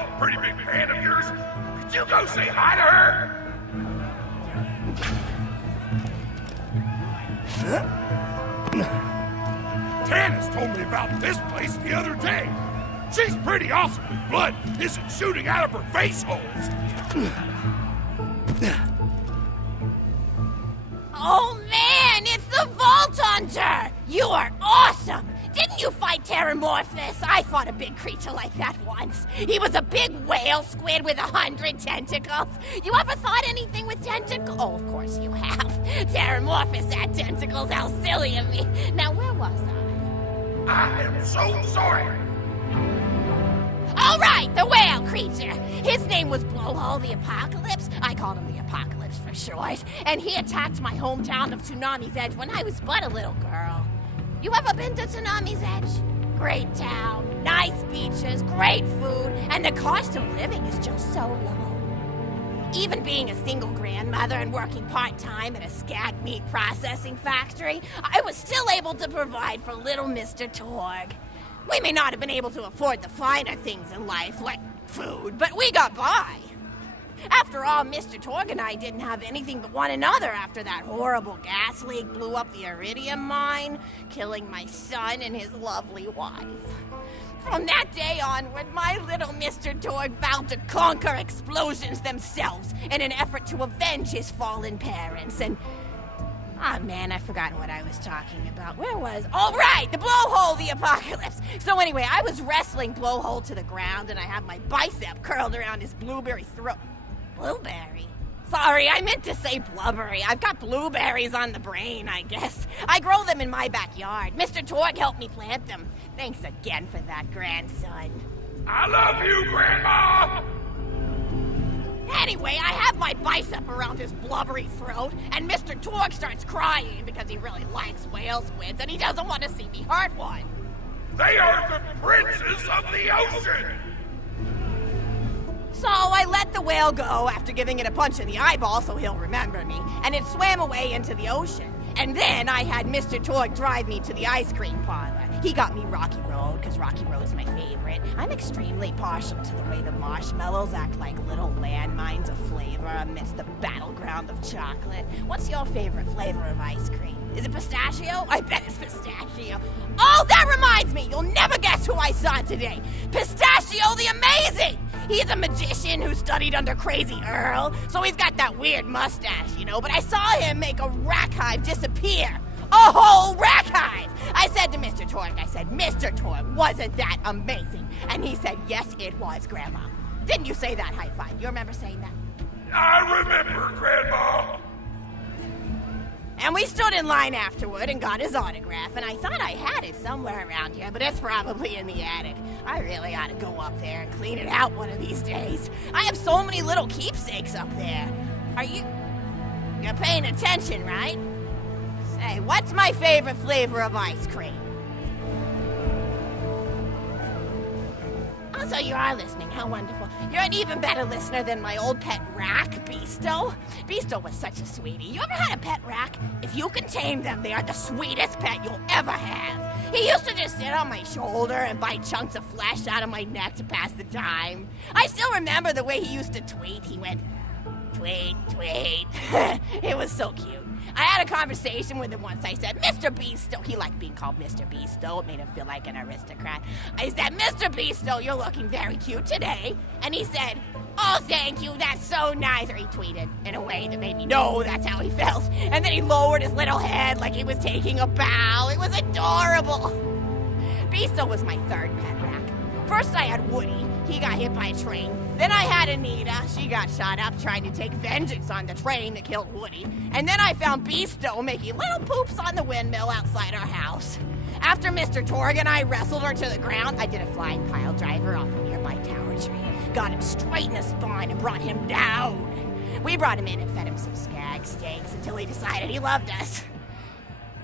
a pretty big fan of yours. Could you go say hi to her? Tana's told me about this place the other day. She's pretty awesome when blood isn't shooting out of her face holes. Oh man, it's the Vault Hunter! You are awesome! Didn't you fight Terramorphous? I fought a big creature like that once. He was a big whale squid with 100 tentacles. You ever thought anything with tentacles? Oh, of course you have. Terramorphous had tentacles, how silly of me. Now, where was I? I am so sorry. All right, the whale creature. His name was Blowhole the Apocalypse. I called him the Apocalypse for short. And he attacked my hometown of Tsunami's Edge when I was but a little girl. You ever been to Tsunami's Edge? Great town, nice beaches, great food, and the cost of living is just so low. Even being a single grandmother and working part-time at a scat meat processing factory, I was still able to provide for little Mr. Torg. We may not have been able to afford the finer things in life, like food, but we got by. After all, Mr. Torg and I didn't have anything but one another after that horrible gas leak blew up the iridium mine, killing my son and his lovely wife. From that day onward, my little Mr. Torg vowed to conquer explosions themselves in an effort to avenge his fallen parents, and... Ah, man, I've forgotten what I was talking about. Where was... Oh, right! The Blowhole, the Apocalypse! So anyway, I was wrestling Blowhole to the ground, and I have my bicep curled around his blueberry throat. Blueberry? Sorry, I meant to say blubbery. I've got blueberries on the brain, I guess. I grow them in my backyard. Mr. Torg helped me plant them. Thanks again for that, grandson. I love you, Grandma! Anyway, I have my bicep around his blubbery throat, and Mr. Torg starts crying because he really likes whale squids, and he doesn't want to see me hurt one. They are the princes of the ocean! So I let the whale go after giving it a punch in the eyeball so he'll remember me, and it swam away into the ocean. And then I had Mr. Torg drive me to the ice cream parlor. He got me Rocky Road, because Rocky Road's my favorite. I'm extremely partial to the way the marshmallows act like little landmines of flavor amidst the battleground of chocolate. What's your favorite flavor of ice cream? Is it pistachio? I bet it's pistachio. Oh, that reminds me! You'll never guess who I saw today! Pistachio the Amazing! He's a magician who studied under Crazy Earl, so he's got that weird mustache, you know, but I saw him make a rack hive disappear. A whole rack hive! I said to Mr. Torg, Mr. Torg, wasn't that amazing? And he said, yes, it was, Grandma. Didn't you say that high five? You remember saying that? I remember, Grandma. And we stood in line afterward and got his autograph, and I thought I had it somewhere around here, but it's probably in the attic. I really ought to go up there and clean it out one of these days. I have so many little keepsakes up there. You're paying attention, right? Say, what's my favorite flavor of ice cream? Oh, so you are listening. How wonderful. You're an even better listener than my old pet rack, Beasto. Beasto was such a sweetie. You ever had a pet rack? If you can tame them, they are the sweetest pet you'll ever have. He used to just sit on my shoulder and bite chunks of flesh out of my neck to pass the time. I still remember the way he used to tweet. He went, tweet, tweet. It was so cute. I had a conversation with him once. I said, Mr. Beasto. He liked being called Mr. Beasto. It made him feel like an aristocrat. I said, Mr. Beasto, you're looking very cute today. And he said, oh, thank you. That's so nice. Or he tweeted in a way that made me know that's how he felt. And then he lowered his little head like he was taking a bow. It was adorable. Beasto was my third pet rack. First I had Woody. He got hit by a train. Then I had Anita. She got shot up trying to take vengeance on the train that killed Woody. And then I found Beasto making little poops on the windmill outside our house. After Mr. Torg and I wrestled her to the ground, I did a flying pile driver off a nearby tower tree. Got him straight in the spine and brought him down. We brought him in and fed him some skag steaks until he decided he loved us.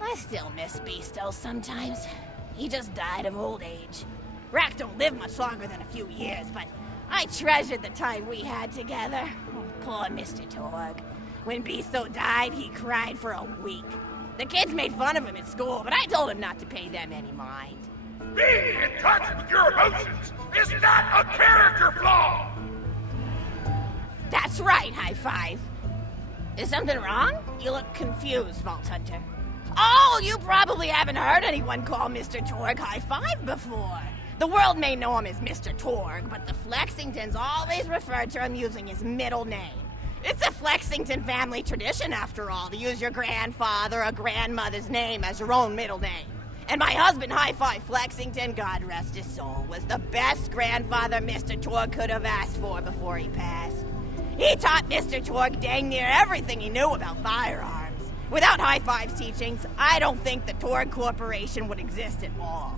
I still miss Beasto sometimes. He just died of old age. Racks don't live much longer than a few years, but I treasured the time we had together. Oh, poor Mr. Torg. When Beasto died, he cried for a week. The kids made fun of him at school, but I told him not to pay them any mind. Being in touch with your emotions is not a character flaw! That's right, High Five. Is something wrong? You look confused, Vault Hunter. Oh, you probably haven't heard anyone call Mr. Torg High Five before. The world may know him as Mr. Torg, but the Flexingtons always refer to him using his middle name. It's a Flexington family tradition, after all, to use your grandfather or grandmother's name as your own middle name. And my husband, High Five Flexington, God rest his soul, was the best grandfather Mr. Torg could have asked for before he passed. He taught Mr. Torg dang near everything he knew about firearms. Without High Five's teachings, I don't think the Torg Corporation would exist at all.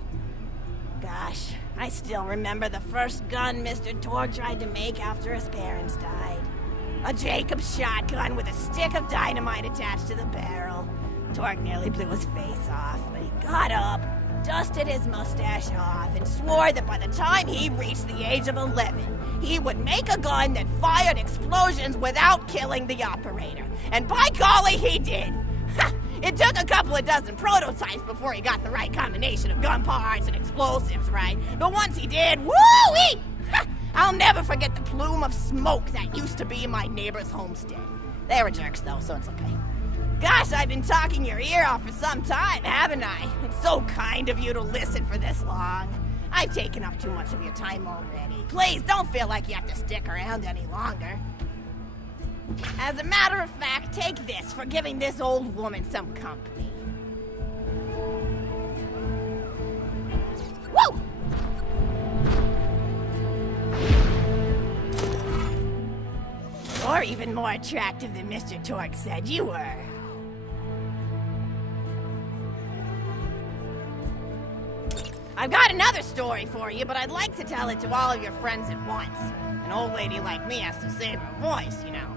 Gosh, I still remember the first gun Mr. Torg tried to make after his parents died. A Jacobs shotgun with a stick of dynamite attached to the barrel. Torg nearly blew his face off, but he got up, dusted his mustache off, and swore that by the time he reached the age of 11, he would make a gun that fired explosions without killing the operator. And by golly, he did! It took a couple of dozen prototypes before he got the right combination of gun parts and explosives right, but once he did, woo-wee! I'll never forget the plume of smoke that used to be in my neighbor's homestead. They were jerks, though, so it's okay. Gosh, I've been talking your ear off for some time, haven't I? It's so kind of you to listen for this long. I've taken up too much of your time already. Please don't feel like you have to stick around any longer. As a matter of fact, take this for giving this old woman some company. Woo! You're even more attractive than Mr. Torg said you were. I've got another story for you, but I'd like to tell it to all of your friends at once. An old lady like me has to save her voice, you know.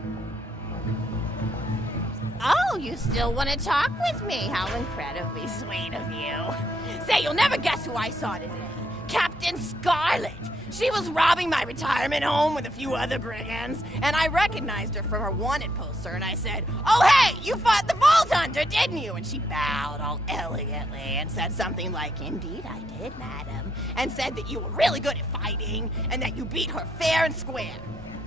Oh, you still want to talk with me? How incredibly sweet of you. Say, you'll never guess who I saw today. Captain Scarlet. She was robbing my retirement home with a few other brigands, and I recognized her from her wanted poster, and I said, "Oh, hey, you fought the Vault Hunter, didn't you?" And she bowed all elegantly and said something like, "Indeed I did, madam," and said that you were really good at fighting, and that you beat her fair and square.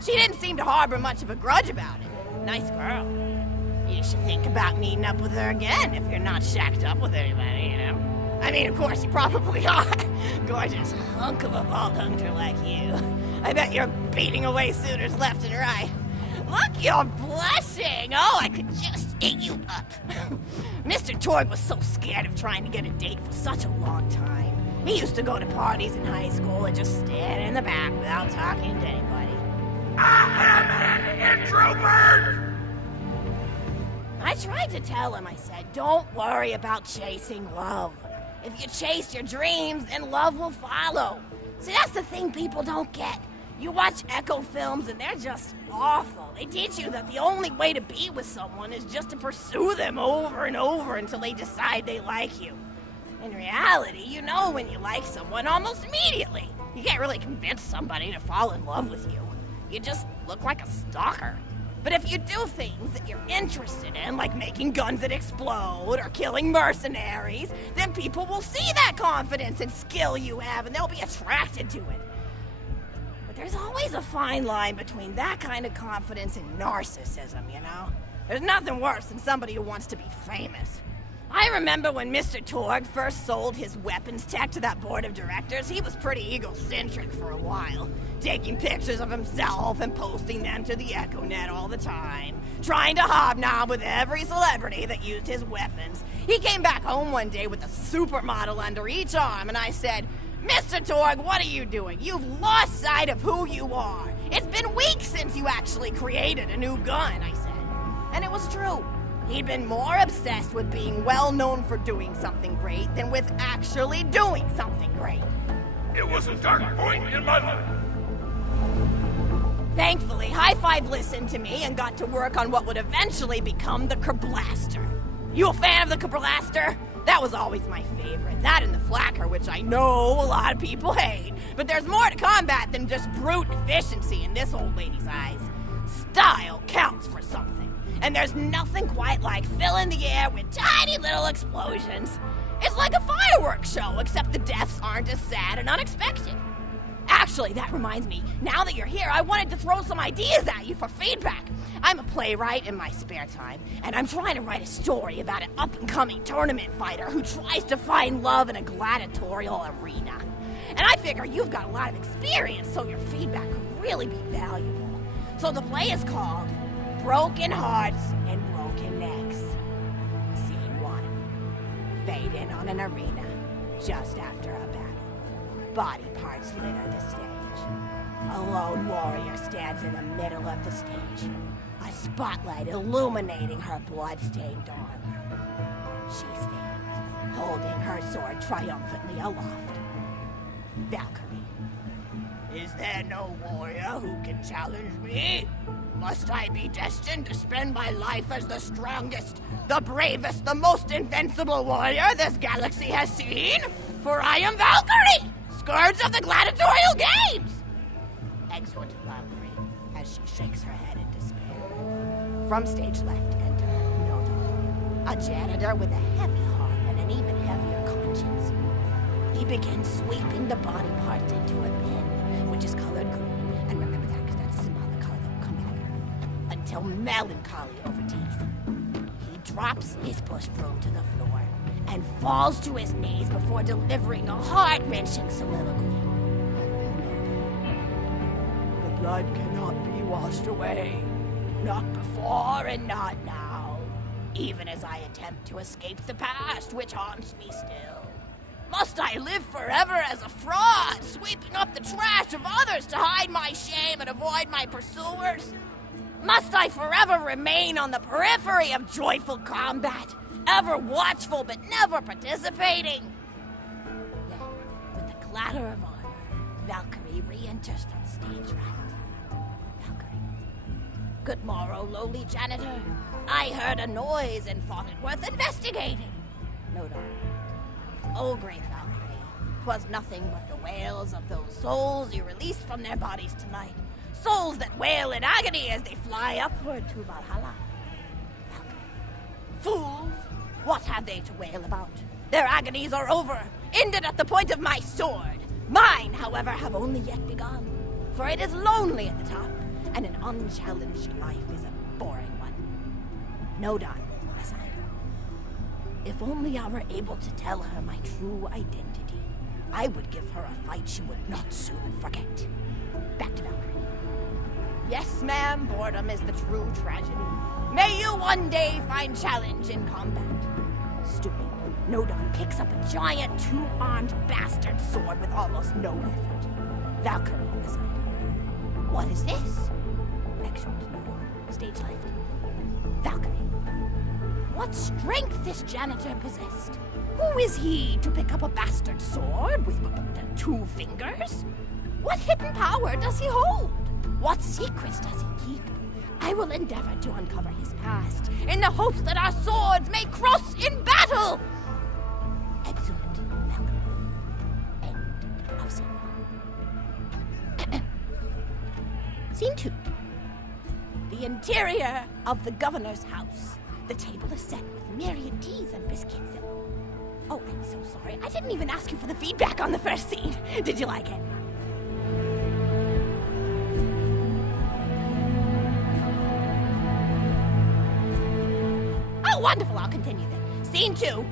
She didn't seem to harbor much of a grudge about it. Nice girl. You should think about meeting up with her again if you're not shacked up with anybody, you know? I mean, of course, you probably are. Gorgeous hunk of a Vault Hunter like you. I bet you're beating away suitors left and right. Look, you're blushing. Oh, I could just eat you up. Mr. Torg was so scared of trying to get a date for such a long time. He used to go to parties in high school and just stand in the back without talking to anybody. I am an introvert! I tried to tell him, I said, don't worry about chasing love. If you chase your dreams, then love will follow. See, that's the thing people don't get. You watch Echo films and they're just awful. They teach you that the only way to be with someone is just to pursue them over and over until they decide they like you. In reality, you know when you like someone almost immediately. You can't really convince somebody to fall in love with you. You just look like a stalker. But if you do things that you're interested in, like making guns that explode or killing mercenaries, then people will see that confidence and skill you have and they'll be attracted to it. But there's always a fine line between that kind of confidence and narcissism, you know? There's nothing worse than somebody who wants to be famous. I remember when Mr. Torg first sold his weapons tech to that board of directors, he was pretty egocentric for a while, taking pictures of himself and posting them to the EchoNet all the time, trying to hobnob with every celebrity that used his weapons. He came back home one day with a supermodel under each arm, and I said, "Mr. Torg, what are you doing? You've lost sight of who you are. It's been weeks since you actually created a new gun," I said. And it was true. He'd been more obsessed with being well known for doing something great than with actually doing something great. It was a dark point in my life. Thankfully, High Five listened to me and got to work on what would eventually become the Kerblaster. You a fan of the Kerblaster? That was always my favorite. That and the Flacker, which I know a lot of people hate. But there's more to combat than just brute efficiency in this old lady's eyes. Style counts for something. And there's nothing quite like filling the air with tiny little explosions. It's like a fireworks show, except the deaths aren't as sad and unexpected. Actually, that reminds me, now that you're here, I wanted to throw some ideas at you for feedback. I'm a playwright in my spare time, and I'm trying to write a story about an up-and-coming tournament fighter who tries to find love in a gladiatorial arena. And I figure you've got a lot of experience, so your feedback could really be valuable. So the play is called Broken Hearts and Broken Necks. Scene 1. Fade in on an arena just after a battle. Body parts litter the stage. A lone warrior stands in the middle of the stage, a spotlight illuminating her blood-stained armor. She stands, holding her sword triumphantly aloft. Valkyrie. Is there no warrior who can challenge me? Must I be destined to spend my life as the strongest, the bravest, the most invincible warrior this galaxy has seen? For I am Valkyrie, scourge of the gladiatorial games! Exhort Valkyrie as she shakes her head in despair. From stage left enter Noda, a janitor with a heavy heart and an even heavier conscience. He begins sweeping the body parts into a bin, which is colored green, and remember that because that's a symbolic color that will come back, until melancholy overtakes him. He drops his push broom to the floor and falls to his knees before delivering a heart-wrenching soliloquy. The blood cannot be washed away, not before and not now, even as I attempt to escape the past which haunts me still. Must I live forever as a fraud, sweeping up the trash of others to hide my shame and avoid my pursuers? Must I forever remain on the periphery of joyful combat, ever watchful but never participating? Then, with the clatter of armor, Valkyrie re-enters from stage right. Valkyrie. Good morrow, lowly janitor. I heard a noise and thought it worth investigating. No. Oh, great Valkyrie, 'twas nothing but the wails of those souls you released from their bodies tonight. Souls that wail in agony as they fly upward to Valhalla. Valkyrie. Fools! What have they to wail about? Their agonies are over, ended at the point of my sword. Mine, however, have only yet begun. For it is lonely at the top, and an unchallenged life is a boring one. Nodon, aside. If only I were able to tell her my true identity, I would give her a fight she would not soon forget. Back to Valkyrie. Yes, ma'am, boredom is the true tragedy. May you one day find challenge in combat. Stooping, Nodon picks up a giant two-armed bastard sword with almost no effort. Valkyrie aside. What is this? Exhort Nodon, stage left. Valkyrie. What strength this janitor possessed? Who is he to pick up a bastard sword with two fingers? What hidden power does he hold? What secrets does he keep? I will endeavor to uncover his past, in the hopes that our swords may cross in battle! Exeunt Valkyrie. End of scene 1. Scene 2. The interior of the governor's house. The table is set with myriad teas and biscuits. Oh, I'm so sorry. I didn't even ask you for the feedback on the first scene. Did you like it? Oh, wonderful. I'll continue then. Scene 2.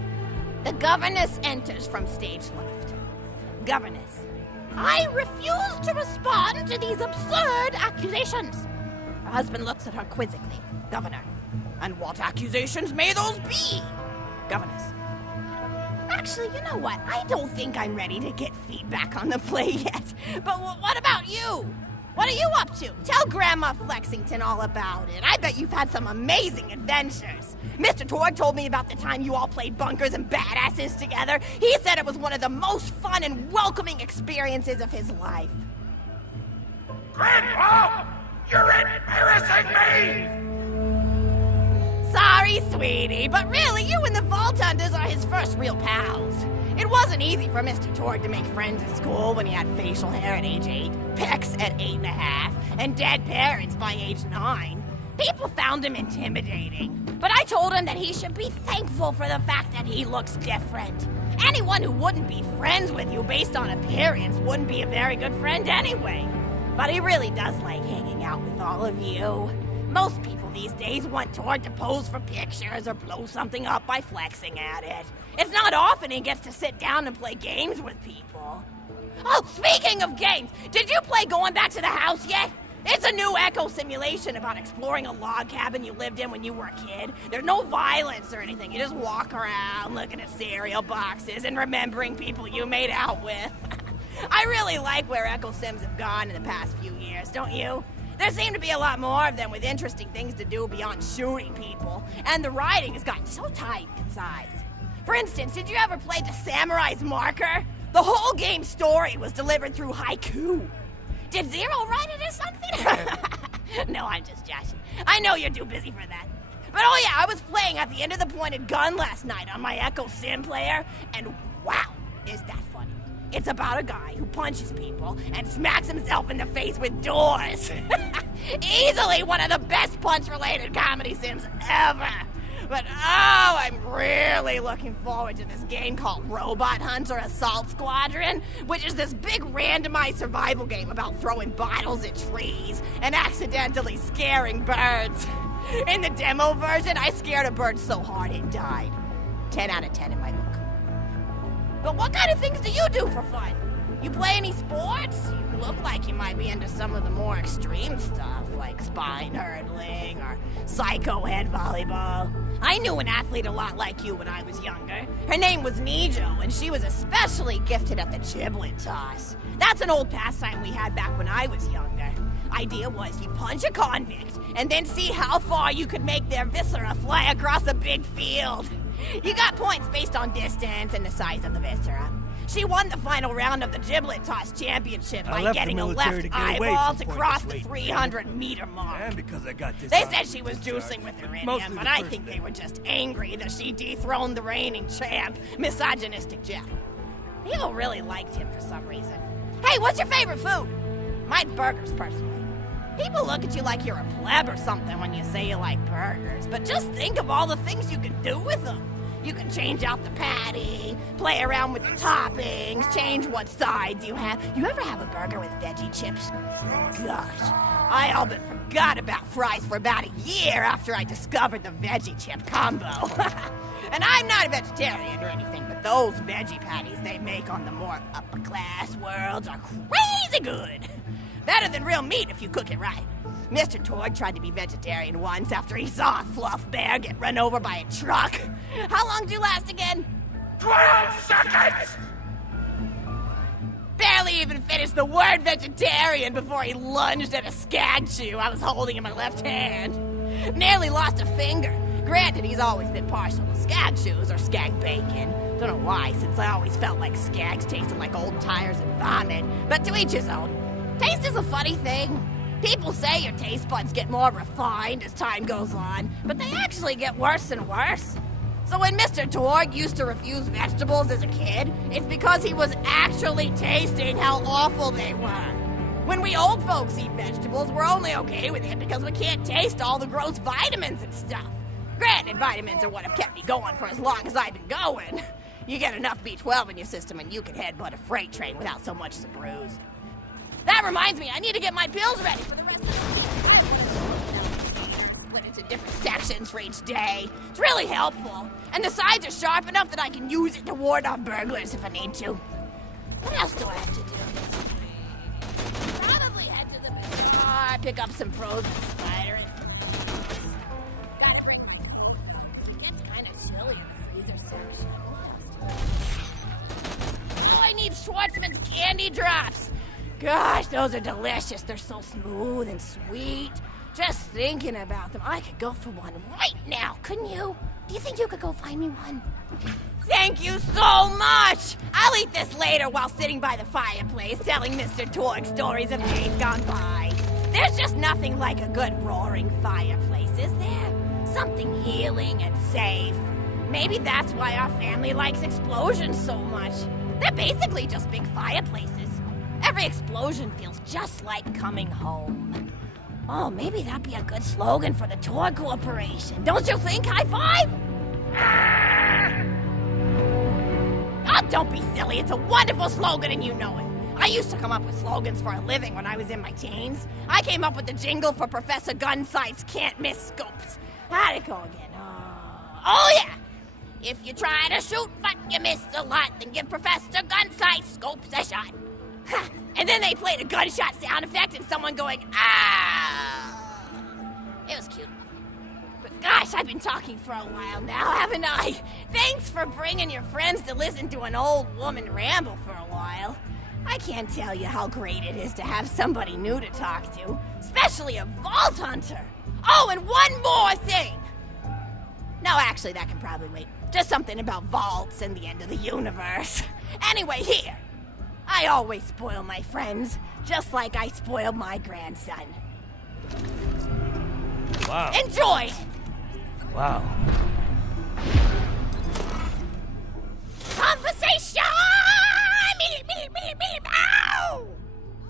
The governess enters from stage left. Governess. I refuse to respond to these absurd accusations. Her husband looks at her quizzically. Governor. And what accusations may those be? Governess. Actually, you know what? I don't think I'm ready to get feedback on the play yet. But what about you? What are you up to? Tell Grandma Flexington all about it. I bet you've had some amazing adventures. Mr. Tord told me about the time you all played bunkers and badasses together. He said it was one of the most fun and welcoming experiences of his life. Grandpa! You're embarrassing me! Sorry, sweetie, but really, you and the Vault Hunters are his first real pals. It wasn't easy for Mr. Tord to make friends at school when he had facial hair at age 8, pecs at 8.5, and dead parents by age 9. People found him intimidating. But I told him that he should be thankful for the fact that he looks different. Anyone who wouldn't be friends with you based on appearance wouldn't be a very good friend anyway. But he really does like hanging out with all of you. Most people these days want Tord to pose for pictures or blow something up by flexing at it. It's not often he gets to sit down and play games with people. Oh, speaking of games, did you play Going Back to the House yet? It's a new echo simulation about exploring a log cabin you lived in when you were a kid. There's no violence or anything. You just walk around looking at cereal boxes and remembering people you made out with. I really like where Echo Sims have gone in the past few years, don't you? There seem to be a lot more of them with interesting things to do beyond shooting people, and the writing has gotten so tight and concise. For instance, did you ever play The Samurai's Marker? The whole game's story was delivered through haiku. Did Zero write it or something? No, I'm just joshing. I know you're too busy for that. But oh yeah, I was playing at the end of the pointed gun last night on my Echo Sim player, and wow, is that funny. It's about a guy who punches people and smacks himself in the face with doors. Easily one of the best punch-related comedy sims ever. But oh, I'm really looking forward to this game called Robot Hunter Assault Squadron, which is this big randomized survival game about throwing bottles at trees and accidentally scaring birds. In the demo version, I scared a bird so hard it died. 10 out of 10 in my book. But what kind of things do you do for fun? You play any sports? You look like you might be into some of the more extreme stuff, like spine hurdling or psycho head volleyball. I knew an athlete a lot like you when I was younger. Her name was Nijo, and she was especially gifted at the giblet toss. That's an old pastime we had back when I was younger. Idea was you punch a convict, and then see how far you could make their viscera fly across a big field. You got points based on distance and the size of the viscera. She won the final round of the giblet toss championship by getting a left eyeball to cross the 300-meter mark. And because I got this, They said she was juicing with iridium, but I think they were just angry that she dethroned the reigning champ, misogynistic Jeff. People really liked him for some reason. Hey, what's your favorite food? Mine's burgers, personally. People look at you like you're a pleb or something when you say you like burgers, but just think of all the things you can do with them. You can change out the patty, play around with the toppings, change what sides you have. You ever have a burger with veggie chips? Gosh, I all but forgot about fries for about a year after I discovered the veggie chip combo. And I'm not a vegetarian or anything, but those veggie patties they make on the more upper class worlds are crazy good. Better than real meat if you cook it right. Mr. Tord tried to be vegetarian once after he saw a fluff bear get run over by a truck. How long did you last again? 12 seconds! Barely even finished the word vegetarian before he lunged at a skag chew I was holding in my left hand. Nearly lost a finger. Granted, he's always been partial to skag chews or skag bacon. Don't know why, since I always felt like skags tasted like old tires and vomit. But to each his own. Taste is a funny thing. People say your taste buds get more refined as time goes on, but they actually get worse and worse. So when Mr. Tord used to refuse vegetables as a kid, it's because he was actually tasting how awful they were. When we old folks eat vegetables, we're only okay with it because we can't taste all the gross vitamins and stuff. Granted, vitamins are what have kept me going for as long as I've been going. You get enough B12 in your system and you can headbutt a freight train without so much as a bruise. That reminds me, I need to get my pills ready for the rest of the week. I split into different sections for each day. It's really helpful. And the sides are sharp enough that I can use it to ward off burglars if I need to. What else do I have to do? Probably head to the bazaar, pick up some frozen spider. It gets kind of chilly in the freezer section. What else do I do? Oh, I need Schwartzman's candy drops. Gosh, those are delicious. They're so smooth and sweet. Just thinking about them, I could go for one right now, couldn't you? Do you think you could go find me one? Thank you so much! I'll eat this later while sitting by the fireplace telling Mr. Tord stories of days gone by. There's just nothing like a good roaring fireplace, is there? Something healing and safe. Maybe that's why our family likes explosions so much. They're basically just big fireplaces. Every explosion feels just like coming home. Oh, maybe that'd be a good slogan for the tour corporation. Don't you think, High Five? Oh, don't be silly. It's a wonderful slogan and you know it. I used to come up with slogans for a living when I was in my teens. I came up with the jingle for Professor Gunsight's Can't Miss Scopes. How'd it go again? Oh yeah! If you try to shoot but you miss a lot, then give Professor Gunsight Scopes a shot. And then they played a gunshot sound effect and someone going, ah! It was cute. But gosh, I've been talking for a while now, haven't I? Thanks for bringing your friends to listen to an old woman ramble for a while. I can't tell you how great it is to have somebody new to talk to, especially a vault hunter. Oh, and one more thing. No, actually, that can probably wait. Just something about vaults and the end of the universe. Anyway, here. I always spoil my friends, just like I spoiled my grandson. Wow. Enjoy! Wow. Conversation!